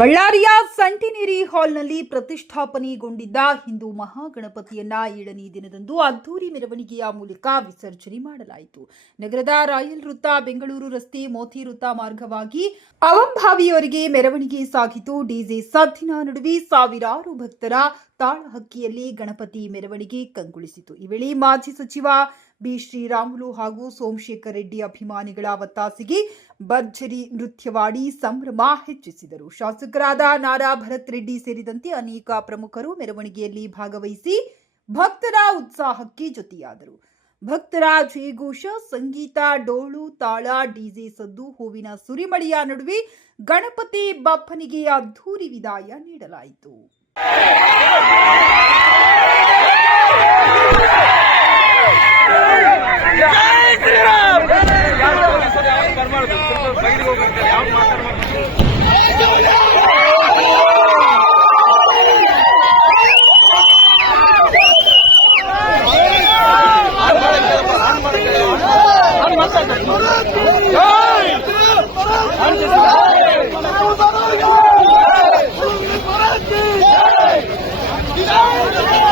ಬಳ್ಳಾರಿಯ ಸಂಟಿನೇರಿ ಹಾಲ್ನಲ್ಲಿ ಪ್ರತಿಷ್ಠಾಪನೆಗೊಂಡಿದ್ದ ಹಿಂದೂ ಮಹಾಗಣಪತಿಯನ್ನ ಏಳನೇ ದಿನದಂದು ಅದ್ದೂರಿ ಮೆರವಣಿಗೆಯ ಮೂಲಕ ವಿಸರ್ಜನೆ ಮಾಡಲಾಯಿತು. ನಗರದ ರಾಯಲ್ ವೃತ್ತ ಬೆಂಗಳೂರು ರಸ್ತೆ ಮೋತಿ ವೃತ್ತ ಮಾರ್ಗವಾಗಿ ಅವಂಭಾವಿಯವರಿಗೆ ಮೆರವಣಿಗೆ ಸಾಗಿತು. ಡಿಜೆ ಸದ್ದಿನ ನಡುವೆ ಸಾವಿರಾರು ಭಕ್ತರ ತಾಳಹಕ್ಕಿಯಲ್ಲಿ ಗಣಪತಿ ಮೆರವಣಿಗೆ ಕಂಗೊಳಿಸಿತು. ಈ ವೇಳೆ ಮಾಜಿ ಸಚಿವ ಬಿ. ಶ್ರೀರಾಮುಲು ಹಾಗೂ ಸೋಮಶೇಖರ್ ರೆಡ್ಡಿ ಅಭಿಮಾನಿಗಳ ಒತ್ತಾಸಿಗೆ ಭರ್ಜರಿ ನೃತ್ಯವಾಡಿ ಸಂಭ್ರಮ ಹೆಚ್ಚಿಸಿದರು. ಶಾಸಕರಾದ ನಾರಾ ಭರತ್ ರೆಡ್ಡಿ ಸೇರಿದಂತೆ ಅನೇಕ ಪ್ರಮುಖರು ಮೆರವಣಿಗೆಯಲ್ಲಿ ಭಾಗವಹಿಸಿ ಭಕ್ತರ ಉತ್ಸಾಹಕ್ಕೆ ಜೊತೆಯಾದರು. ಭಕ್ತರ ಜಯಘೋಷ, ಸಂಗೀತ, ಡೋಳು, ತಾಳ, ಡಿಜೆ ಸದ್ದು, ಹೂವಿನ ಸುರಿಮಳೆಯ ನಡುವೆ ಗಣಪತಿ ಬಪ್ಪನಿಗೆ ಅದ್ಧೂರಿ ವಿದಾಯ ನೀಡಲಾಯಿತು. Yeah!